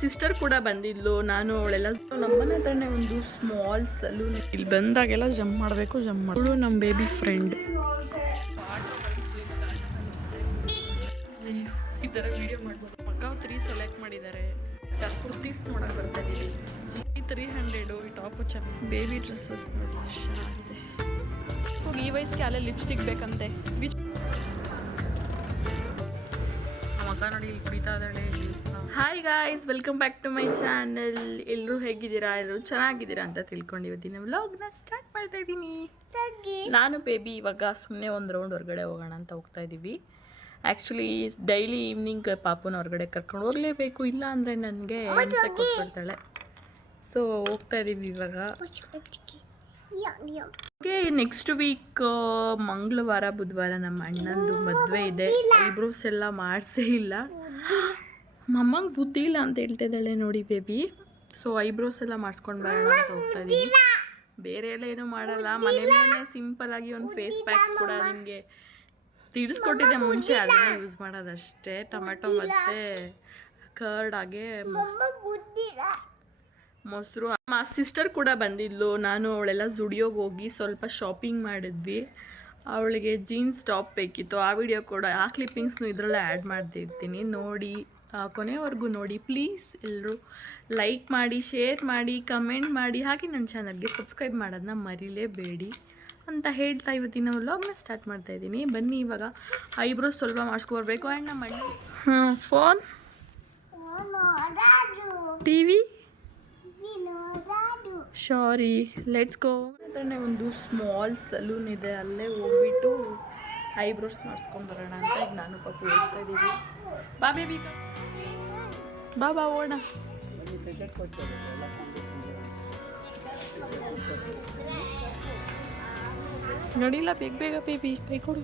Sister ಕೂಡ ಬಂದಿದ್ಲು. ನಾನು ಅವಳೆಲ್ಲ ನಮ್ಮನೆ ಹತ್ರನೇ ಒಂದು ಸ್ಮಾಲ್ ಸಲೂನ್. ಇಲ್ಲಿ ಬಂದಾಗೆಲ್ಲ ಜಂಪ್ ಮಾಡಬೇಕು, ಜಂಪ್ ಮಾಡೋದು. ನಮ್ಮ ಬೇಬಿ ಫ್ರೆಂಡ್ ಈ ಥರ ವಿಡಿಯೋ ಮಾಡ್ಬೋದು. ಮಕ್ಕ 3 ಸೆಲೆಕ್ಟ್ ಮಾಡಿದ್ದಾರೆ. ಕುರ್ತೀಸ್ ನೋಡೋಕೆ ಬರ್ತಾ ಇದ್ದೀವಿ. G300 ಈ ಟಾಪು ಚೆನ್ನಾಗಿ. ಬೇಬಿ ಡ್ರೆಸ್ಸಸ್ ನೋಡಿ ಚೆನ್ನಾಗಿದೆ. ಹೋಗಿ ಈ ವಯಸ್ಸಿಗೆ ಅಲ್ಲೇ ಲಿಪ್ಸ್ಟಿಕ್ ಬೇಕಂತೆ. ಮಕ್ಕ ನೋಡಿ ಇಲ್ಲಿ ಕುಡಿತಾ ಇದ್ದಾಳೆ. Hi guys, welcome back to my channel. ಎಲ್ಲರೂ ಹೇಗಿದ್ದೀರಾ? ಎಲ್ಲರೂ ಚೆನ್ನಾಗಿದ್ದೀರಾ ಅಂತ ತಿಳ್ಕೊಂಡು ಇವತ್ತಿನ ವ್ಲಾಗ್ನ ಸ್ಟಾರ್ಟ್ ಮಾಡ್ತಾ ಇದ್ದೀನಿ. ನಾನು ಬೇಬಿ ಇವಾಗ ಸುಮ್ಮನೆ ಒಂದು ರೌಂಡ್ ಹೊರಗಡೆ ಹೋಗೋಣ ಅಂತ ಹೋಗ್ತಾ ಇದ್ದೀವಿ. ಆ್ಯಕ್ಚುಲಿ ಡೈಲಿ ಈವ್ನಿಂಗ್ ಪಾಪುನ ಹೊರಗಡೆ ಕರ್ಕೊಂಡು ಹೋಗಲೇಬೇಕು, ಇಲ್ಲ ಅಂದರೆ ನನಗೆ ಹಿಂಸೆ ಕೊಟ್ಬಿಡ್ತಾಳೆ. ಸೊ ಹೋಗ್ತಾ ಇದ್ದೀವಿ ಇವಾಗ. ಹಾಗೆ ನೆಕ್ಸ್ಟ್ ವೀಕ್ ಮಂಗಳವಾರ ಬುಧವಾರ ನಮ್ಮ ಅಣ್ಣಂದು ಮದುವೆ ಇದೆ. ಐಬ್ರೋಸ್ ಎಲ್ಲ ಮಾಡಿಸೇ ಇಲ್ಲ. ಮಮ್ಮಂಗೆ ಬುದ್ಧಿ ಇಲ್ಲ ಅಂತ ಹೇಳ್ತಾ ಇದ್ದಾಳೆ ನೋಡಿ ಬೇಬಿ. ಸೊ ಐಬ್ರೋಸ್ ಎಲ್ಲ ಮಾಡಿಸ್ಕೊಂಡು ಬರೋಣ ಅಂತ ಹೋಗ್ತಾ ಇದ್ದೀವಿ. ಬೇರೆ ಎಲ್ಲ ಏನೂ ಮಾಡಲ್ಲ, ಮನೆಯಲ್ಲೇ ಸಿಂಪಲ್ಲಾಗಿ ಒಂದು ಫೇಸ್ ಪ್ಯಾಕ್ ಕೂಡ ನಿಮಗೆ ತಿಳಿಸ್ಕೊಟ್ಟಿದ್ದೆ ಮುಂಚೆ, ಅದನ್ನು ಯೂಸ್ ಮಾಡೋದಷ್ಟೇ. ಟೊಮೆಟೊ ಮತ್ತು ಕರ್ಡ್ ಹಾಗೆ ಮೊಸರು. ಸಿಸ್ಟರ್ ಕೂಡ ಬಂದಿದ್ಲು. ನಾನು ಅವಳೆಲ್ಲ ಜುಡಿಯೋಗೆ ಹೋಗಿ ಸ್ವಲ್ಪ ಶಾಪಿಂಗ್ ಮಾಡಿದ್ವಿ. ಅವಳಿಗೆ ಜೀನ್ಸ್ ಟಾಪ್ ಬೇಕಿತ್ತು. ಆ ವಿಡಿಯೋ ಕೂಡ, ಆ ಕ್ಲಿಪ್ಪಿಂಗ್ಸ್ನು ಇದರಲ್ಲೇ ಆ್ಯಡ್ ಮಾಡ್ತಿರ್ತೀನಿ. ನೋಡಿ, ಕೊನೆವರೆಗೂ ನೋಡಿ ಪ್ಲೀಸ್. ಎಲ್ಲರೂ ಲೈಕ್ ಮಾಡಿ, ಶೇರ್ ಮಾಡಿ, ಕಮೆಂಟ್ ಮಾಡಿ, ಹಾಗೆ ನನ್ನ ಚಾನಲ್ಗೆ ಸಬ್ಸ್ಕ್ರೈಬ್ ಮಾಡೋದನ್ನ ಮರಿಲೇಬೇಡಿ ಅಂತ ಹೇಳ್ತಾ ಇವತ್ತಿನ ವ್ಲಾಗ್ನ ಸ್ಟಾರ್ಟ್ ಮಾಡ್ತಾ ಇದ್ದೀನಿ. ಬನ್ನಿ ಇವಾಗ ಐಬ್ರೋಸ್ ಸ್ವಲ್ಪ ಮಾಡಿಸ್ಕೊಬರ್ಬೇಕು. ಆ್ಯಂಡ್ ನಮ್ಮ ಅಣ್ಣ phone, TV, sorry, let's go. ಅದನ್ನೇ ಒಂದು ಸ್ಮಾಲ್ ಸಲೂನ್ ಇದೆ, ಅಲ್ಲೇ ಹೋಗ್ಬಿಟ್ಟು ಐಬ್ರೋಸ್ ಮಾಡಿಸ್ಕೊಂಡು ಬರೋಣ ಅಂತ ಈಗ ನಾನು ಪಾಪು ಹೋಗ್ತಾ ಇದ್ದೀವಿ. ಬಾ ಬೇಬಿ, ಬಾ ಬಾ ಓಣ. ನೋಡಿಲ್ಲ, ಬೇಗ ಬೇಗ ಬೇಬಿ ಕೈ ಕೊಡು.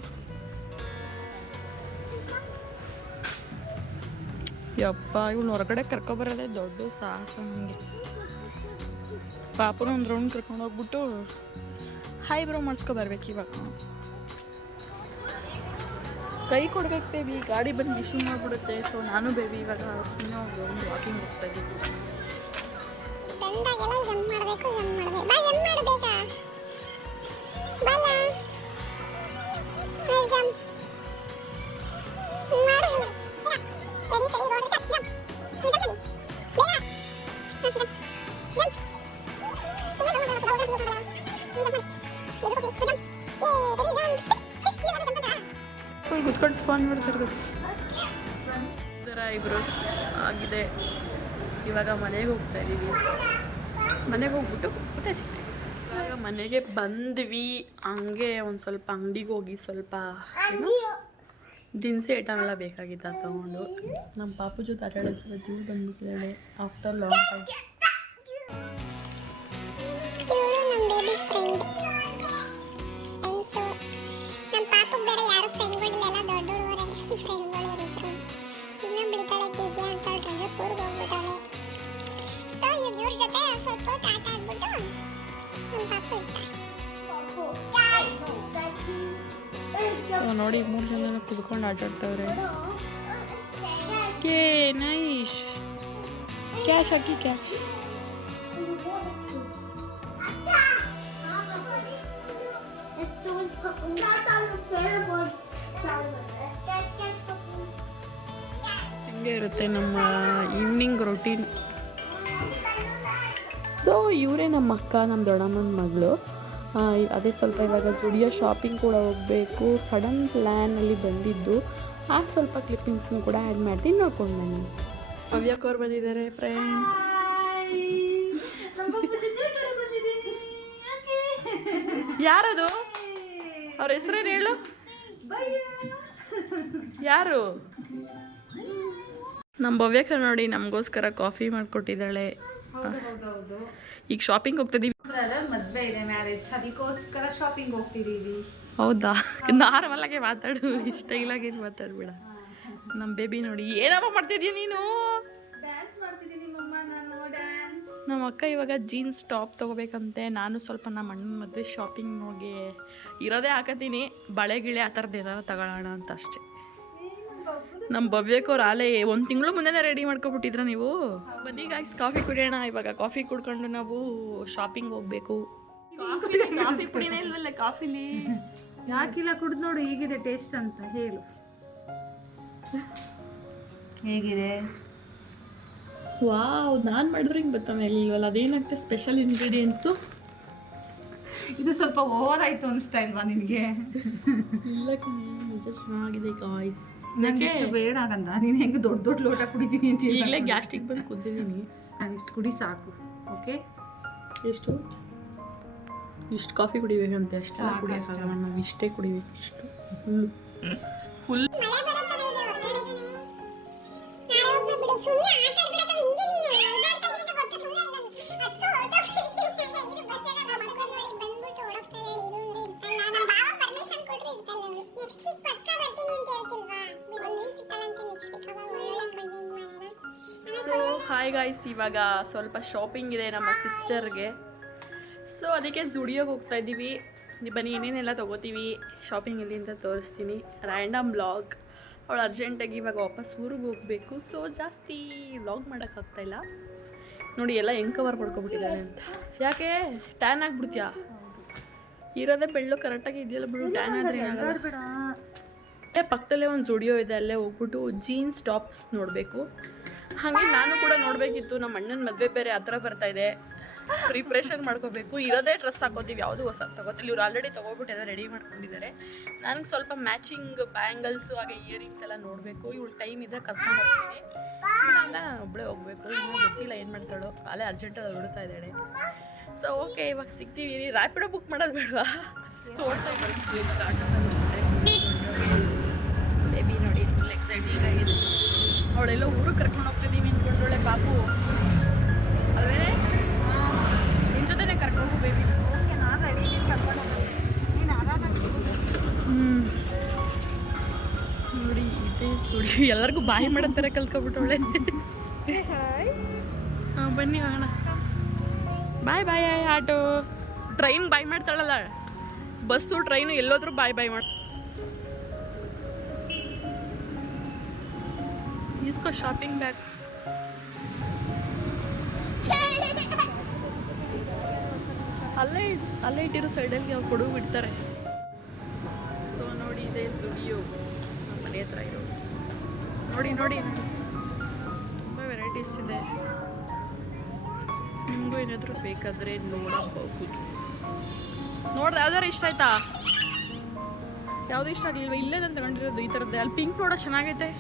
ಯಪ್ಪ, ಇವಳು ಹೊರಗಡೆ ಕರ್ಕೊಬರೋದೇ ದೊಡ್ಡ ಸಾಹಸ ನನಗೆ. ಪಾಪನ ಒಂದು ರೌಂಡ್ ಕರ್ಕೊಂಡು ಹೋಗ್ಬಿಟ್ಟು ಐಬ್ರೋ ಮಾಡಿಸ್ಕೊಬರ್ಬೇಕು ಇವಾಗ. ಕೈ ಕೊಡ್ಬೇಕು ಬೇಬಿ, ಗಾಡಿ ಬಂದು ಇಶ್ಯೂ ಮಾಡಿಬಿಡುತ್ತೆ. ಸೊ ನಾನು ಬೇಬಿ ಇವಾಗ ಇನ್ನೂ ಒಂದು ವಾಕಿಂಗ್ ಹೋಗ್ತಾ ಇದ್ದೀವಿ. ಕುತ್ಕೊಂಡು ಫೋನ್ ಮಾಡ್ತಿರ್ಬೇಕು. ಐಬ್ರೋಸ್ ಆಗಿದೆ. ಇವಾಗ ಮನೆಗೆ ಹೋಗ್ತಾ ಇದ್ದೀವಿ. ಮನೆಗೆ ಹೋಗ್ಬಿಟ್ಟು ಮತ್ತೆ ಸಿಗ್ತೀವಿ. ಇವಾಗ ಮನೆಗೆ ಬಂದ್ವಿ. ಹಂಗೆ ಒಂದು ಸ್ವಲ್ಪ ಅಂಗಡಿಗೆ ಹೋಗಿ ಸ್ವಲ್ಪ ದಿನಸಿ ಐಟಮ್ ಎಲ್ಲ ಬೇಕಾಗಿತ್ತು ತಗೊಂಡು. ನಮ್ಮ ಪಾಪು ಜೊತೆ ಆಟ ಆಡೋದು ದೂರ ಬಂದ್ಬಿಟ್ಟಿದ್ದಾಳೆ ಆಫ್ಟರ್ ಲಾಂಗ್ ಟೈಮ್. ಸೊ ನೋಡಿ, 3 ಜನ ಕುತ್ಕೊಂಡು ಆಟ ಆಡ್ತವ್ರೆ. ಕೇ ನೈಸ್. ಕ್ಯಾಶ್ ಹಾಕಿ, ಕ್ಯಾಶ್. ಹಿಂಗೆ ಇರುತ್ತೆ ನಮ್ಮ ಈವ್ನಿಂಗ್ ರೊಟೀನ್. ಸೊ ಇವರೇ ನಮ್ಮ ಅಕ್ಕ, ನಮ್ಮ ದೊಡ್ಡಮ್ಮನ ಮಗಳು. ಅದೇ ಸ್ವಲ್ಪ ಇವಾಗ ಜುಡಿಯೋ ಶಾಪಿಂಗ್ ಕೂಡ ಹೋಗಬೇಕು. ಸಡನ್ ಪ್ಲ್ಯಾನಲ್ಲಿ ಬಂದಿದ್ದು. ಆ ಸ್ವಲ್ಪ ಕ್ಲಿಪ್ಪಿಂಗ್ಸ್ನು ಕೂಡ ಆ್ಯಡ್ ಮಾಡ್ತೀನಿ, ನೋಡ್ಕೊಂಡು ಬನ್ನಿ. ಅವ್ಯಕ್ ಅವ್ರು ಬಂದಿದ್ದಾರೆ ಫ್ರೆಂಡ್ಸ್. ಯಾರದು? ಅವ್ರ ಹೆಸರೇನು ಹೇಳು? ಯಾರು? ನಮ್ಮ ಭವ್ಯಕ ನೋಡಿ ನಮಗೋಸ್ಕರ ಕಾಫಿ ಮಾಡಿಕೊಟ್ಟಿದ್ದಾಳೆ. ಈಗ ಶಾಪಿಂಗ್ ಹೋಗ್ತಿದ್ದೀವಿ. ಮದುವೆ ಇದೆ, ಮ್ಯಾರೇಜ್, ಅದಕ್ಕೋಸ್ಕರ ಶಾಪಿಂಗ್ ಹೋಗ್ತಿದ್ದೀವಿ. ಹೌದಾ? ನಾರ್ಮಲ್ ಆಗಿ ಮಾತಾಡು, ಸ್ಟೈಲಾಗಿ ಮಾತಾಡ್ಬೇಡ. ನಮ್ಮ ಬೇಬಿ ನೋಡಿ ಏನಪ್ಪ ಮಾಡ್ತಿದ್ದೀಯ ನೀನು? ಡ್ಯಾನ್ಸ್ ಮಾಡ್ತಿದ್ದೀನಿ ಮಮ್ಮ ನಾನು, ಡ್ಯಾನ್ಸ್. ನಮ್ಮ ಅಕ್ಕ ಇವಾಗ ಜೀನ್ಸ್ ಟಾಪ್ ತೊಗೋಬೇಕಂತೆ. ನಾನು ಸ್ವಲ್ಪ ನಮ್ಮ ಅಣ್ಣನ ಮದುವೆ ಶಾಪಿಂಗ್ ಹೋಗಿ ಇರೋದೇ ಹಾಕತ್ತೀನಿ. ಬಳೆ ಗಿಳೆ ಆ ಥರದ್ದು ಏನಾದ್ರು ತಗೊಳ್ಳೋಣ ಅಂತ ಅಷ್ಟೇ. ನಮ್ಮ ಭವ್ಯಕ್ಕವ್ರು ಆಲೇ 1 ತಿಂಗಳು ಮುಂದೆನೇ ರೆಡಿ ಮಾಡ್ಕೊಬಿಟ್ಟಿದ್ರ ನೀವು. ಬನ್ನಿ ಗಾಯ್ಸ್ ಕಾಫಿ ಕುಡಿಯೋಣ. ಇವಾಗ ಕಾಫಿ ಕುಡ್ಕೊಂಡು ನಾವು ಶಾಪಿಂಗ್ ಹೋಗ್ಬೇಕು. ಕಾಫಿ ಪುಡಿನೇ ಇಲ್ವಲ್ಲ ಕಾಫಿಲಿ. ಯಾಕಿಲ್ಲ ಕುಡ್ದು ನೋಡು ಹೇಗಿದೆ ಟೇಸ್ಟ್ ಅಂತ ಹೇಳು. ಹೇಗಿದೆ? ವಾವ್, ನಾನು ಮಾಡಿದ್ರೆ ಹಿಂಗೆ ಬರ್ತಾನೆ ಇಲ್ವಲ್ಲ. ಅದೇನಾಗ್ತದೆ ಸ್ಪೆಷಲ್ ಇಂಗ್ರೀಡಿಯೆಂಟ್ಸು? ಇದು ಸ್ವಲ್ಪ ಓವರ್ ಆಯ್ತು ಅನಿಸ್ತಾ ಇಲ್ವಾ ನಿನಗೆ? ಇಲ್ಲ ನಿಜ ಚೆನ್ನಾಗಿದೆ ಗಾಯ್ಸ್. ನಂಗೆ ಇಷ್ಟು ಬೇಡ ಆಗಂದ. ನೀನು ಹೆಂಗೆ ದೊಡ್ಡ ದೊಡ್ಡ ಲೋಟ ಕುಡಿತೀನಿ ಅಂತ ಈಗಲೇ ಗ್ಯಾಸ್ಟ್ರಿಕ್ ಬಂದು ಕೂತಿದ್ದೀನಿ. ನಾನು ಇಷ್ಟು ಕುಡಿ ಸಾಕು. ಓಕೆ, ಇಷ್ಟು ಕಾಫಿ ಕುಡಿಬೇಕಂತೆ. ಅಷ್ಟೆಲ್ಲ ಕುಡಿಯೋಕ್ಕಾಗಲ್ಲ, ನಾವು ಇಷ್ಟೇ ಕುಡಿಬೇಕು. ಇಷ್ಟು ಫುಲ್ ಸೊ ಹಾಯ್ ಗಾಯ್ಸ್, ಇವಾಗ ಸ್ವಲ್ಪ ಶಾಪಿಂಗ್ ಇದೆ ನಮ್ಮ ಸಿಸ್ಟರ್ಗೆ. ಸೊ ಅದಕ್ಕೆ ಜುಡಿಯೋಗೆ ಹೋಗ್ತಾ ಇದ್ದೀವಿ. ಬನ್ನಿ ಏನೇನೆಲ್ಲ ತೊಗೋತೀವಿ ಶಾಪಿಂಗಲ್ಲಿ ಅಂತ ತೋರಿಸ್ತೀನಿ. Random vlog. ಅವಳು ಅರ್ಜೆಂಟಾಗಿ ಇವಾಗ ವಾಪಸ್ ಊರಿಗೆ ಹೋಗಬೇಕು. ಸೊ ಜಾಸ್ತಿ ವ್ಲಾಗ್ ಮಾಡೋಕ್ಕಾಗ್ತಾಯಿಲ್ಲ. ನೋಡಿ ಎಲ್ಲ ಹೆಂಗೆ ಕವರ್ ಮಾಡ್ಕೊಬಿಟ್ಟಿದ್ದಾಳೆ ಅಂತ. ಯಾಕೆ ಟ್ಯಾನ್ ಆಗಿಬಿಡ್ತೀಯಾ? ಇರೋದೇ ಬೆಳ್ಳು ಕರೆಕ್ಟಾಗಿ ಇದೆಯಲ್ಲ ಬಿಡು. ಟ್ಯಾನ್ ಆದರೆ ಏನಾಗಲ್ಲ. ಪಕ್ಕದಲ್ಲೇ ಒಂದು ಜುಡಿಯೋ ಇದೆ, ಅಲ್ಲೇ ಹೋಗ್ಬಿಟ್ಟು ಜೀನ್ಸ್ ಟಾಪ್ಸ್ ನೋಡಬೇಕು. ಹಾಗೆ ನಾನು ಕೂಡ ನೋಡಬೇಕಿತ್ತು. ನಮ್ಮ ಅಣ್ಣನ ಮದುವೆ ಬೇರೆ ಹತ್ರ ಬರ್ತಾಯಿದೆ. ಪ್ರಿಪ್ರೇಷನ್ ಮಾಡ್ಕೋಬೇಕು. ಇರೋದೇ ಡ್ರೆಸ್ ಹಾಕೋತೀವಿ, ಯಾವುದು ಹೊಸ ತಗೋತಿಲ್ಲ. ಇವ್ರು ಆಲ್ರೆಡಿ ತೊಗೊಬಿಟ್ಟು ಎಲ್ಲ ರೆಡಿ ಮಾಡ್ಕೊಂಡಿದ್ದಾರೆ. ನನಗೆ ಸ್ವಲ್ಪ ಮ್ಯಾಚಿಂಗ್ ಬ್ಯಾಂಗಲ್ಸು ಹಾಗೆ ಇಯರಿಂಗ್ಸ್ ಎಲ್ಲ ನೋಡಬೇಕು. ಇವಳು ಟೈಮ್ ಇದ್ದರೆ ಕರ್ಕೊಂಡು ಹೋಗ್ತೀನಿ. ಇಲ್ಲ ಒಬ್ಬಳೇ ಹೋಗಬೇಕು. ಇನ್ನೂ ಗೊತ್ತಿಲ್ಲ ಏನು ಮಾಡ್ತಾಳೋ. ಅಲ್ಲೇ ಅರ್ಜೆಂಟಾಗಿ ಹೊರಡ್ತಾ ಇದ್ದಾಳೆ. ಸೊ ಓಕೆ, ಇವಾಗ ಸಿಗ್ತೀವಿ. ರ್ಯಾಪಿಡೋ ಬುಕ್ ಮಾಡೋದು ಬೇಡವಾ? ಬೇಬಿ ನೋಡಿ ಫುಲ್ ಎಕ್ಸೈಟಿಂಗ್ ಆಗಿದೆ. ಅವಳೆಲ್ಲ ಊರಿಗೆ ಕರ್ಕೊಂಡು ಹೋಗ್ತಿದ್ದೀವಿ ಅಂದ್ಕೊಂಡೊಳ್ಳೆ ಪಾಪು ಅಲ್ವೇ? ನಿನ್ನ ಜೊತೆನೇ ಕರ್ಕೊಂಡು ಹೋಗು ಬೇಬಿ. ಓಕೆ, ನಾನು ರೆಡಿ ಇದ್ದೀನಿ, ಕರ್ಕೊಂಡು ಹೋಗೋದು. ನೀನು ಆರಾಮಾಗಿ ನೋಡಿ ಇದೆ ಸುಡಿ. ಎಲ್ಲರಿಗೂ ಬಾಯಿ ಮಾಡೋ ಥರ ಕಲ್ತ್ಕೊಬಿಟ್ಟವಳೆ. ಹಾಂ ಬನ್ನಿ ಹೋಗೋಣ. ಬಾಯ್ ಬಾಯ್ ಆಟೋ. ಟ್ರೈನ್ ಬಾಯ್ ಮಾಡ್ತಾಳಲ್ಲ, ಬಸ್ಸು ಟ್ರೈನು ಎಲ್ಲೋದ್ರೂ ಬಾಯ್ ಬಾಯ್ ಮಾಡಿ. इसको ಶಾಪಿಂಗ್ ಬ್ಯಾಗ್. ಅಲ್ಲೇ ಇಟ್ಟಿರೋ ಸೈಡಲ್ಲಿ ಅವ್ರು ಕೊಡು ಬಿಡ್ತಾರೆ. ಸೊ ನೋಡಿ ಇದೆ ಸ್ಟುಡಿಯೋ ನಮ್ಮ ಮನೆ ಹತ್ರ ಇರೋದು. ನೋಡಿ ನೋಡಿ ತುಂಬ ವೆರೈಟೀಸ್ ಇದೆ. ನಿಮಗೂ ಏನಾದರೂ ಬೇಕಾದರೆ ನೋಡಬಹುದು. ನೋಡ್ದೆ ಯಾವ್ದಾರು ಇಷ್ಟ ಆಯ್ತಾ? ಯಾವುದು ಇಷ್ಟ ಆಗಲಿಲ್ವ? ಇಲ್ಲೇ ನಾನು ತಗೊಂಡಿರೋದು ಈ ಥರದ್ದೇ. ಅಲ್ಲಿ ಪಿಂಕ್ ನೋಡೋ ಚೆನ್ನಾಗೈತೆ.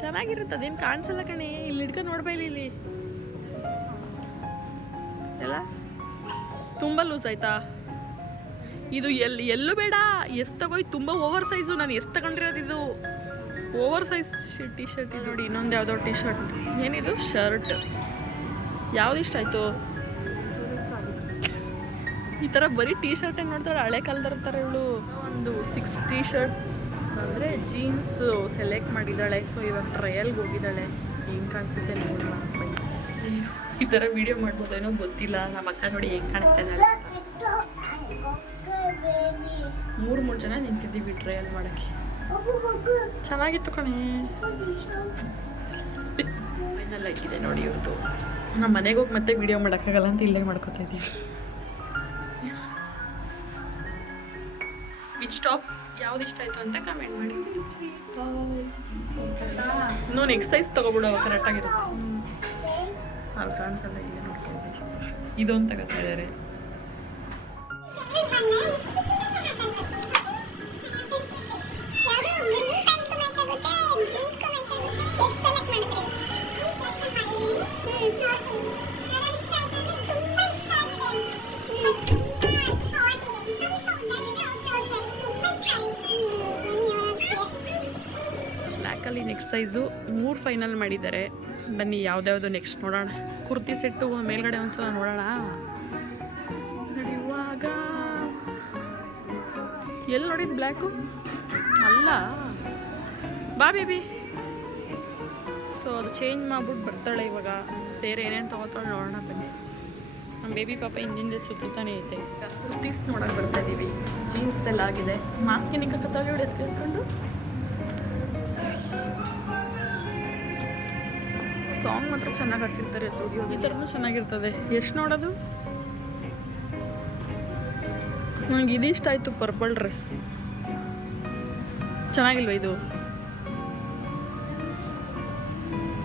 ಚೆನ್ನಾಗಿರುತ್ತೆ, ಅದೇನು ಕಾಣಿಸಲ್ಲ ಕಣೆ. ಇಲ್ಲಿ ಹಿಡ್ಕೊಂಡು ನೋಡ್ಬೈಲಿ. ಇಲ್ಲಿ ಎಲ್ಲ ತುಂಬ ಲೂಸ್ ಆಯ್ತಾ? ಇದು ಎಲ್ಲೂ ಬೇಡ. ಎಷ್ಟು ತಗೋಯ್, ತುಂಬ ಓವರ್ ಸೈಜು. ನಾನು ಎಷ್ಟು ತಗೊಂಡಿರೋದು ಇದು ಓವರ್ ಸೈಜ್ ಟಿ ಶರ್ಟ್. ಇದು ನೋಡಿ ಇನ್ನೊಂದು ಯಾವುದೋ ಟಿ ಶರ್ಟ್. ಏನಿದು ಶರ್ಟ್? ಯಾವ್ದು ಇಷ್ಟ ಆಯಿತು? ಈ ಥರ ಬರೀ ಟೀ ಶರ್ಟೇ ನೋಡ್ತಾಳೆ. ಹಳೆ ಕಾಲದವ್ರ ಥರ ಇವಳು. ಒಂದು 6 ಟಿ ಶರ್ಟ್ ಅಂದರೆ ಜೀನ್ಸ್ ಸೆಲೆಕ್ಟ್ ಮಾಡಿದ್ದಾಳೆ. ಸೊ ಇವಾಗ ಟ್ರಯಲ್ಗೆ ಹೋಗಿದ್ದಾಳೆ. ಹೆಂಗೆ ಕಾಣಿಸುತ್ತೆ ನೋಡೋಣ. ಈ ಥರ ವೀಡಿಯೋ ಮಾಡ್ಬೋದೇನೋ ಗೊತ್ತಿಲ್ಲ. ನಮ್ಮ ಅಕ್ಕ ನೋಡಿ ಹೆಂಗೆ ಕಾಣಿಸ್ತಾ ಇದ್ದಾಳೆ. 3 ಜನ ನಿಂತಿದ್ದೀವಿ ಟ್ರಯಲ್ ಮಾಡೋಕ್ಕೆ. ಚೆನ್ನಾಗಿತ್ತು ಕಣೆ. ಫೈನಲ್ ಆಗಿದೆ ನೋಡಿ ಇವ್ರದ್ದು. ನಮ್ಮ ಮನೆಗೆ ಹೋಗಿ ಮತ್ತೆ ವೀಡಿಯೋ ಮಾಡೋಕ್ಕಾಗಲ್ಲ ಅಂತ ಇಲ್ಲೇ ಮಾಡ್ಕೊತಾ ಇದ್ದೀವಿ. ವಿಚ್ ಟಾಪ್ ಯಾವ್ದು ಇಷ್ಟ ಆಯಿತು ಅಂತ ಕಮೆಂಟ್ ಮಾಡಿ. ಇನ್ನೂ ನೆಕ್ಸ್ಟ್ ಸೈಜ್ ತೊಗೊಬಿಡೋ, ಕರೆಕ್ಟಾಗಿರುತ್ತೆ. ಅಲ್ಲಿ ಕಾಣಿಸಲ್ಲ, ಇಲ್ಲೇ ನೋಡ್ಕೊಳ್ಬೇಕು. ಇದೊಂದು ತಗೋತಾ ಇದ್ದಾರೆ. ಬ್ಲ್ಯಾಕಲ್ಲಿ ನೆಕ್ಸ್ಟ್ ಸೈಜು 3 ಫೈನಲ್ ಮಾಡಿದ್ದಾರೆ. ಬನ್ನಿ ಯಾವ್ದ್ಯಾವುದು ನೆಕ್ಸ್ಟ್ ನೋಡೋಣ. ಕುರ್ತಿ ಸೆಟ್ಟು ಮೇಲ್ಗಡೆ ಒಂದ್ಸಲ ನೋಡೋಣ. ನಡೆಯುವಾಗ ಎಲ್ಲಿ ನೋಡಿದ್ದು ಬ್ಲ್ಯಾಕು ಅಲ್ಲ, ಬಾ ಬೇಬಿ. ಸೊ ಅದು ಚೇಂಜ್ ಮಾಡ್ಬಿಟ್ಟು ಬರ್ತಾಳೆ ಇವಾಗ. ಬೇರೆ ಏನೇನು ತೊಗೋತಾಳೆ ನೋಡೋಣ ಬನ್ನಿ. ನಮ್ಮ ಬೇಬಿ ಪಾಪ ಹಿಂದಿಂದ ಸುತ್ತಾನೆ ಐತೆ. ಕುರ್ತೀಸ್ ನೋಡಕ್ಕೆ ಬರ್ತಾ ಇದ್ದೀವಿ. ಜೀನ್ಸ್ ಎಲ್ಲ ಆಗಿದೆ. ಮಾಸ್ಕಿನಿಗೆ ಕತ್ತಲೆ ಹೊಡೆದು ಕೇಳ್ಕೊಂಡು ಸಾಂಗ್ ಮಾತ್ರ ಚೆನ್ನಾಗಿ ಹಾಕಿರ್ತಾರೆ. ಸ್ಟುಡಿಯೋ ಈ ಥರನೂ ಚೆನ್ನಾಗಿರ್ತದೆ. ಎಷ್ಟು ನೋಡೋದು? ನಂಗೆ ಇದು ಇಷ್ಟ ಆಯಿತು, ಪರ್ಪಲ್ ಡ್ರೆಸ್ ಚೆನ್ನಾಗಿಲ್ವ ಇದು?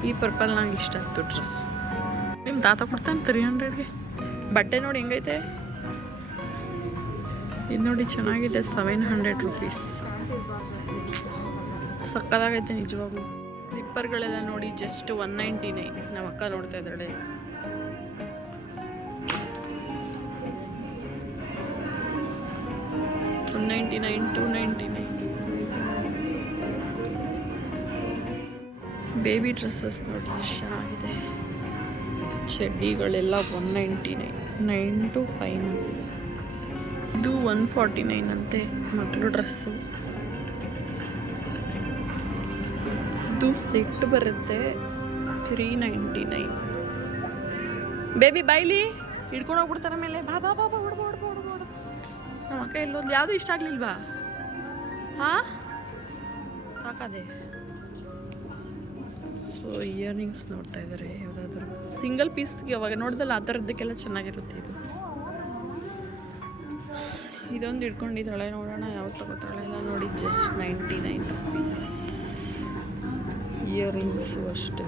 ಈ ಪರ್ಪಲ್ ನಂಗೆ ಇಷ್ಟ ಆಯಿತು ಡ್ರೆಸ್. ನಿಮ್ಮ ತಾತ ಕೊಡ್ತಾನೆ 300ಗೆ. ಬಟ್ಟೆ ನೋಡಿ ಹೆಂಗೈತೆ ಇದು, ನೋಡಿ ಚೆನ್ನಾಗಿದೆ. 700 ರೂಪೀಸ್. ಸಕ್ಕದಾಗೈತೆ ನಿಜವಾಗ್ಲೂ. ಸ್ಲಿಪ್ಪರ್ಗಳೆಲ್ಲ ನೋಡಿ ಜಸ್ಟ್ 199. ನಮ್ಮ ಅಕ್ಕ ನೋಡ್ತಾ ಇದ್ದಾಳೆ. $299. ಬೇಬಿ ಡ್ರೆಸ್ಸಸ್ ನೋಡಿ ಎಷ್ಟು ಚೆನ್ನಾಗಿದೆ. ಚಡ್ಡಿಗಳೆಲ್ಲ 199, 9 to 5 months. ಇದು 149 ಅಂತೆ ಮಕ್ಕಳು ಡ್ರೆಸ್ಸು. ಇದು ಸೆಟ್ ಬರುತ್ತೆ 399. ಬೇಬಿ ಬೈಲಿ ಹಿಡ್ಕೊಂಡು ಹೋಗ್ಬಿಡ್ತಾರೆ ಮೇಲೆ. ಬಾ ಬಾ ಬಾ ಬಾ ಹೊಡ್ಬೋ ಹೊಡ್ಬೋ ಹೊಡ್ಬೋ. ನಮ್ಮ ಅಕ್ಕ ಎಲ್ಲೋದು? ಯಾವುದು ಇಷ್ಟ ಆಗಲಿಲ್ವಾ? ಹಾಂ ಸಾಕಾದೆ. ಸೊ ಇಯರಿಂಗ್ಸ್ ನೋಡ್ತಾ ಇದ್ದಾರೆ. ಯಾವುದಾದ್ರೂ ಸಿಂಗಲ್ ಪೀಸ್ಗೆ ಅವಾಗ ನೋಡ್ದಲ್ಲ ಆ ಥರದ್ದಕ್ಕೆಲ್ಲ ಚೆನ್ನಾಗಿರುತ್ತೆ. ಇದೊಂದು ಹಿಡ್ಕೊಂಡಿದ್ದಾಳೆ. ನೋಡೋಣ ಯಾವ್ದು ತಗೋತಾಳೆ. ಎಲ್ಲ ನೋಡಿ ಜಸ್ಟ್ 99 ರೂಪೀಸ್. ಇಯರಿಂಗ್ಸು ಅಷ್ಟೇ.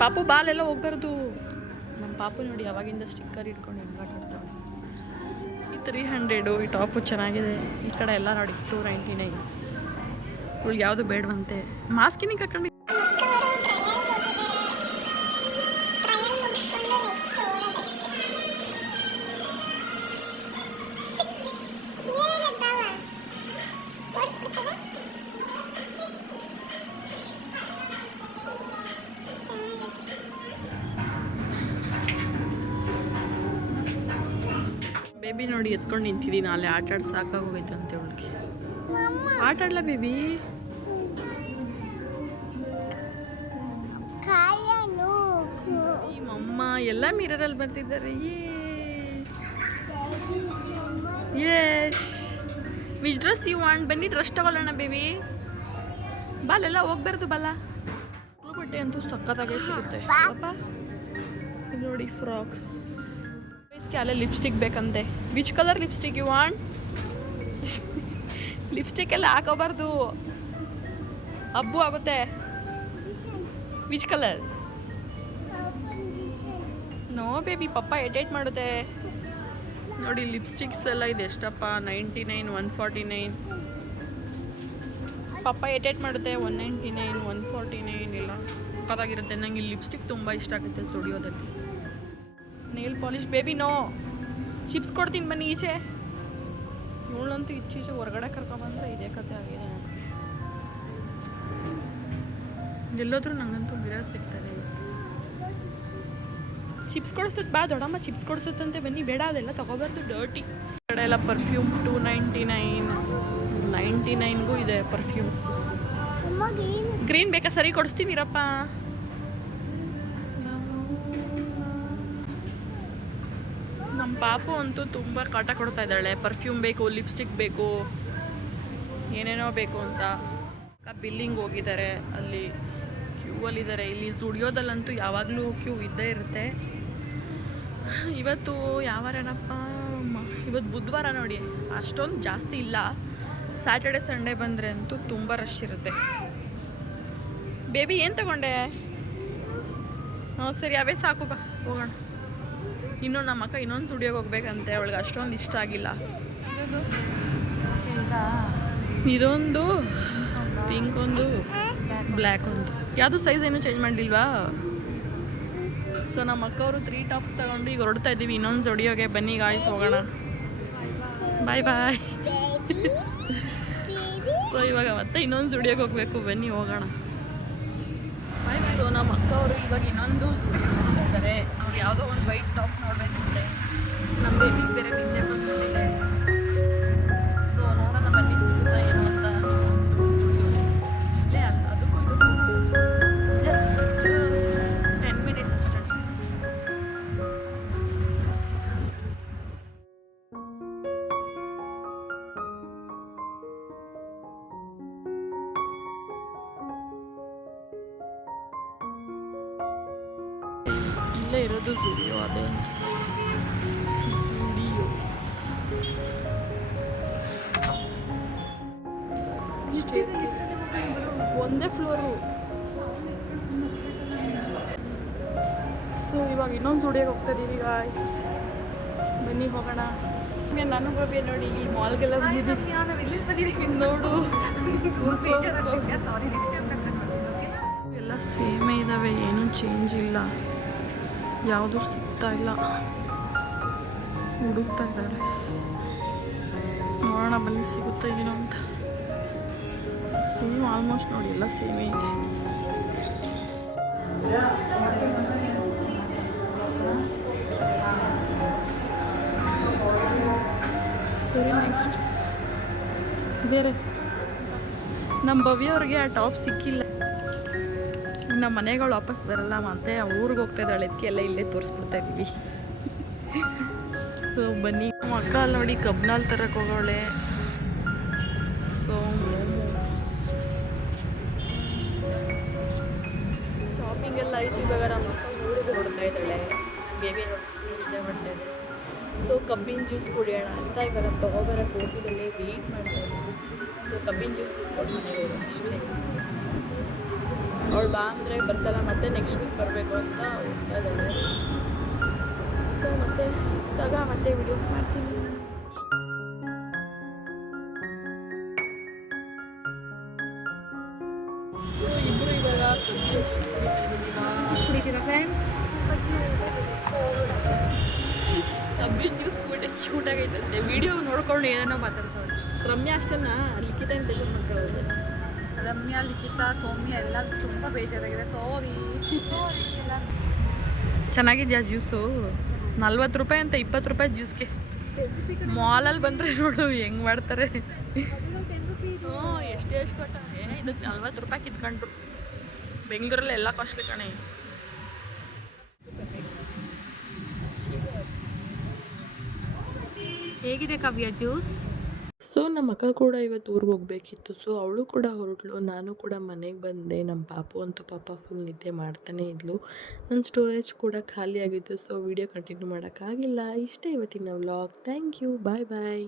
ಪಾಪು ಬಾಲೆಲ್ಲ ಹೋಗ್ಬಾರ್ದು. ನಮ್ಮ ಪಾಪು ನೋಡಿ ಯಾವಾಗಿಂದ ಸ್ಟಿಕ್ಕರ್ ಇಟ್ಕೊಂಡು ಹೆಂಗಾಟಾಡ್ತಾಳೆ. ಈ 300. ಈ ಟಾಪು ಚೆನ್ನಾಗಿದೆ. ಈ ಕಡೆ ಎಲ್ಲ ನೋಡಿ 299. ಇವಳಿಗೆ ಯಾವುದು ಬೇಡವಂತೆ. ಮಾಸ್ಕಿನಿಗೆ ಹಾಕೊಂಡು ಬೇಬಿ ನೋಡಿ ಎತ್ಕೊಂಡು ನಿಂತಿದ್ದೀನಿ. ಅಲ್ಲೇ ಆಟ ಆಡಿ ಸಾಕಾಗೋಗೈತೆ ಅಂತ ಅವಳಿಗೆ. ಆಟ ಆಡ್ಲಾ ಬೇಬಿ? ಈ ಮಮ್ಮ ಎಲ್ಲ ಮಿರರಲ್ಲಿ ಬರ್ತಿದ್ದಾರೆ. Yash which dress you want? ಬನ್ನಿ ಡ್ರೆಸ್ ತಗೊಳ್ಳೋಣ ಬೇಬಿ. ಬಾಲೆಲ್ಲ ಹೋಗ್ಬಾರ್ದು ಬಲ್ಲ. ಮಕ್ಕಳು ಬಟ್ಟೆ ಅಂತೂ ಸಖತ್ತಾಗೆ ಸಿಗುತ್ತೆ ಪಾಪ. ಇದು ನೋಡಿ ಫ್ರಾಕ್ಸ್. ಅಲ್ಲೇ ಲಿಪ್ಸ್ಟಿಕ್ ಬೇಕಂತೆ. Which colour lipstick you want? Lipstick ಎಲ್ಲ ಹಾಕೋಬಾರ್ದು, ಹಬ್ಬು ಆಗುತ್ತೆ. Which colour? ನೋ ಬೇಬಿ, ಪಪ್ಪ ಎಡೇಟ್ ಮಾಡುತ್ತೆ ನೋಡಿ. ಲಿಪ್ಸ್ಟಿಕ್ಸ್ ಎಲ್ಲ ಇದೆ ಎಷ್ಟಪ್ಪ? 99, 149. ಪಪ್ಪ ಎಡೇಟ್ ಮಾಡುತ್ತೆ 199, 149 ಇಲ್ಲ. ಸಕ್ಕತ್ತಾಗಿರುತ್ತೆ. ನನಗೆ ಈ ಲಿಪ್ಸ್ಟಿಕ್ ತುಂಬ ಇಷ್ಟ ಆಗುತ್ತೆ ಸ್ಟುಡಿಯೋದಲ್ಲಿ. Nail polish baby no. Chips ಕೊಡ್ತೀನಿ ಬನ್ನಿ ಈಚೆ. ಇವಳಂತೂ ಈಚೆ ಹೊರಗಡೆ ಕರ್ಕೊಬಂದ್ರೆ ಇದೇ ಕತೆ ಆಗಿದೆ. ಎಲ್ಲೋದ್ರೂ ನಂಗಂತೂ ಮಿರರ್ ಸಿಗ್ತದೆ. ಚಿಪ್ಸ್ ಕೊಡಿಸುತ್ತೆ ಬಾ ದೊಡ್ಡಮ್ಮ, ಚಿಪ್ಸ್ ಕೊಡಿಸುತ್ತಂತೆ ಬನ್ನಿ. ಬೇಡ ಅದೆಲ್ಲ ತಗೋಬಾರ್ದು, ಡರ್ಟಿ. ಕಡೆ ಎಲ್ಲ ಪರ್ಫ್ಯೂಮ್ 299, 99ಗೂ ಇದೆ ಪರ್ಫ್ಯೂಮ್ಸ್. ಗ್ರೀನ್ ಬೇಕಾ? ಸರಿ ಕೊಡಿಸ್ತೀನಿ ಇರಪ್ಪ. ನಮ್ಮ ಪಾಪು ಅಂತೂ ತುಂಬ ಕಾಟ ಕೊಡ್ತಾ ಇದ್ದಾಳೆ. ಪರ್ಫ್ಯೂಮ್ ಬೇಕು, ಲಿಪ್ಸ್ಟಿಕ್ ಬೇಕು, ಏನೇನೋ ಬೇಕು ಅಂತ. ಬಿಲ್ಲಿಂಗ್ ಹೋಗಿದ್ದಾರೆ, ಅಲ್ಲಿ ಕ್ಯೂವಲ್ಲಿದ್ದಾರೆ. ಇಲ್ಲಿ ಸ್ಟುಡಿಯೋದಲ್ಲಂತೂ ಯಾವಾಗಲೂ ಕ್ಯೂ ಇದ್ದೇ ಇರುತ್ತೆ. ಇವತ್ತು ಯಾವಾರೇನಪ್ಪ? ಇವತ್ತು ಬುಧವಾರ ನೋಡಿ, ಅಷ್ಟೊಂದು ಜಾಸ್ತಿ ಇಲ್ಲ. ಸ್ಯಾಟರ್ಡೆ ಸಂಡೇ ಬಂದರೆ ಅಂತೂ ತುಂಬ ರಶ್ ಇರುತ್ತೆ. ಬೇಬಿ ಏನು ತಗೊಂಡೆ? ಹ್ಞೂ ಸರಿ, ಅವೇ ಸಾಕು ಬಾ ಹೋಗೋಣ. ಇನ್ನೂ ನಮ್ಮ ಅಕ್ಕ ಇನ್ನೊಂದು ಸ್ಟುಡಿಯೋಗೆ ಹೋಗ್ಬೇಕಂತೆ. ಅವಳಿಗೆ ಅಷ್ಟೊಂದು ಇಷ್ಟ ಆಗಿಲ್ಲ. ಇದೊಂದು ಪಿಂಕ್, ಒಂದು ಬ್ಲ್ಯಾಕ್, ಒಂದು ಯಾವುದು ಸೈಜ್ ಏನು ಚೇಂಜ್ ಮಾಡಲಿಲ್ವಾ? ಸೊ ನಮ್ಮ ಅಕ್ಕವರು 3 ಟಾಪ್ಸ್ ತಗೊಂಡು ಈಗ ಹೊರಡ್ತಾ ಇದ್ದೀವಿ ಇನ್ನೊಂದು ಸ್ಟುಡಿಯೋಗೆ. ಬನ್ನಿ ಗಾಯ್ಸ್ ಹೋಗೋಣ. ಬಾಯ್ ಬಾಯ್. ಸೊ ಇವಾಗ ಮತ್ತೆ ಇನ್ನೊಂದು ಸ್ಟುಡಿಯೋಗೆ ಹೋಗಬೇಕು. ಬನ್ನಿ ಹೋಗೋಣ. ಬಾಯ್ ಬಾಯ್. ಸೊ ನಮ್ಮ ಅಕ್ಕವರು ಇವಾಗ ಇನ್ನೊಂದು ಇದ್ದಾರೆ. ಅವ್ರು ಯಾವುದೋ ಒಂದು ವೈಟ್ ಟಾಪ್ ನೋಡಬೇಕಂತೆ. ನಮ್ಮ ಬೇಬಿಗೆ ಬೇರೆ ನಿನ್ನೆ ಬಂದ್ಬಿಟ್ಟಿದೆ. ಸೊ ನೋಡೋಣ ಬನ್ನಿ ಸಿಗುತ್ತಾ ಏನು ಅಂತ. ಇಲ್ಲೇ ಅಲ್ಲ, ಅದಕ್ಕೂ ಜಸ್ಟ್ 10 minutes ಅಷ್ಟೇ. ಇದು ಜುಡಿಯೋ ಅದೇ ಅನ್ಸುತ್ತೆ. ಒಂದೇ ಫ್ಲೋರು. ಸೊ ಇವಾಗ ಇನ್ನೊಂದು ಜುಡಿಯೋಗೆ ಹೋಗ್ತಾ ಇದ್ದೀವಿ ಗಾಯ್ಸ್. ಬನ್ನಿ ಹೋಗೋಣ. ನನಗೋಬಿ ನೋಡಿ ಈ ಮಾಲ್ಗೆಲ್ಲ ಬಂದಿದ್ದೀವಿ ನೋಡು. ಎಲ್ಲ ಸೇಮೇ ಇದ್ದಾವೆ, ಏನೂ ಚೇಂಜ್ ಇಲ್ಲ, ಯಾವುದೂ ಸಿಗ್ತಾ ಇಲ್ಲ. ಹುಡುಕ್ತಾ ಇದ್ದಾರೆ, ನೋಡೋಣ ಬನ್ನಿ ಸಿಗುತ್ತಾ ಏನೋ ಅಂತ. ಸೇಮ್ ಆಲ್ಮೋಸ್ಟ್ ನೋಡಿ ಎಲ್ಲ ಸೇಮೇ ಇದೆ. ಸರಿ ನೆಕ್ಸ್ಟ್ ಬೇರೆ ನಮ್ಮ ಭವ್ಯ ಅವ್ರಿಗೆ ಆ ಟಾಪ್ ಸಿಕ್ಕಿಲ್ಲ. ನಮ್ಮ ಮನೆಗಳು ವಾಪಸ್ ಬರಲ್ಲ, ಮತ್ತೆ ಊರಿಗೆ ಹೋಗ್ತಾ ಇದ್ದಾಳೆ, ಅದಕ್ಕೆ ಎಲ್ಲ ಇಲ್ಲೇ ತೋರಿಸ್ಬಿಡ್ತಾ ಇದ್ದೀವಿ. ಸೊ ಬನ್ನಿ. ನಮ್ಮ ಅಕ್ಕ ಅಲ್ಲಿ ನೋಡಿ ಕಬ್ನಾಲ್ ತರಕ್ಕೆ ಹೋಗೋಳೆ. ಸೊ ಶಾಪಿಂಗ್ ಎಲ್ಲ ಆಯ್ತು. ಇವಾಗ ನಮ್ಮ ಅಕ್ಕ ಊರಿಗೆ ಹೊಡ್ತಾ ಇದ್ದಾಳೆ. ಬೇಬಿ ನಿದ್ದೆ ಮಾಡ್ತಾ ಇದ್ದಾಳೆ. ಸೊ ಕಬ್ಬಿನ ಜ್ಯೂಸ್ ಕುಡಿಯೋಣ ಅಂತ ಇವಾಗ ತೊಗೊಬರಕ್ಕೆ ಹೋಗಿದ್ದಲ್ಲೇ ವೆಯ್ಟ್ ಮಾಡ್ತಾ ಇದ್ದೀವಿ. ಸೊ ಕಬ್ಬಿನ ಜ್ಯೂಸ್ ಕುಡ್ಕೊಂಡು ಮನೆಗೆ ಹೋಗೋಣ ಅಷ್ಟೇ. ಅವಳು ಬಾ ಅಂದರೆ ಬರ್ತಲ್ಲ, ಮತ್ತೆ ನೆಕ್ಸ್ಟ್ ವೀಕ್ ಬರಬೇಕು ಅಂತ ಹೋಗ್ತಾ ಇದ್ದಾಳೆ. ಸೊ ಮತ್ತೆ ಸಿಕ್ಕಾಗ ಮತ್ತೆ ವಿಡಿಯೋಸ್ ಮಾಡ್ತೀನಿ. ಸೊ ಇಬ್ಬರು ಇವಾಗ ಕಬ್ಬಿನ ಜ್ಯೂಸ್ ಕುಡಿತೀರಾ ಫ್ರೆಂಡ್ಸ್? ಕಬ್ಬಿನ ಜ್ಯೂಸ್ ಕೂಡ ಕ್ಯೂಟಾಗೈತಂತೆ. ವಿಡಿಯೋ ನೋಡ್ಕೊಂಡು ಏನೇನೋ ಮಾತಾಡ್ತಾರೆ. ರಮ್ಯಾ ಅಷ್ಟನ್ನ ಲಿಖಿತ ಅಂತ ಬೇಜಾರು ಮಾಡ್ಕೊಳ್ಳೋದು. ರಮ್ಯಾ, ಲಿಖಿತ, ಸೌಮ್ಯ ಎಲ್ಲರಿಗೂ ತುಂಬ ಬೇಜಾರಾಗಿದೆ. ಸಾರಿ ಎಲ್ಲ. ಚೆನ್ನಾಗಿದೆಯಾ ಜ್ಯೂಸು? 40 ರೂಪಾಯಿ ಅಂತ 20 ರೂಪಾಯಿ ಜ್ಯೂಸ್ಗೆ. ಮಾಲಲ್ಲಿ ಬಂದರೆ ನೋಡು ಹೆಂಗೆ ಮಾಡ್ತಾರೆ. ಹ್ಞೂ ಎಷ್ಟು ಕೊಟ್ಟ ಇದಕ್ಕೆ 40 ರೂಪಾಯಿ ಕಿತ್ಕೊಂಡ್ರು. ಬೆಂಗಳೂರಲ್ಲಿ ಎಲ್ಲ ಕಾಸ್ಟ್ಲಿ ಕಣೆ. ಹೇಗಿದೆ ಕಾವ್ಯ ಜ್ಯೂಸ್? ಸೊ ನಮ್ಮ ಅಕ್ಕ ಕೂಡ ಇವತ್ತು ಊರಿಗೆ ಹೋಗಬೇಕಿತ್ತು. ಸೊ ಅವಳು ಕೂಡ ಹೊರಟ್ಲು, ನಾನು ಕೂಡ ಮನೆಗೆ ಬಂದೆ. ನಮ್ಮ ಪಾಪು ಅಂತೂ ಪಾಪ ಫುಲ್ ನಿದ್ದೆ ಮಾಡ್ತಾನೇ ಇದ್ಲು. ನನ್ನ ಸ್ಟೋರೇಜ್ ಕೂಡ ಖಾಲಿ ಆಗಿತ್ತು. ಸೊ ವಿಡಿಯೋ ಕಂಟಿನ್ಯೂ ಮಾಡೋಕ್ಕಾಗಿಲ್ಲ. ಇಷ್ಟೇ ಇವತ್ತಿನ vlog. Thank you, bye bye.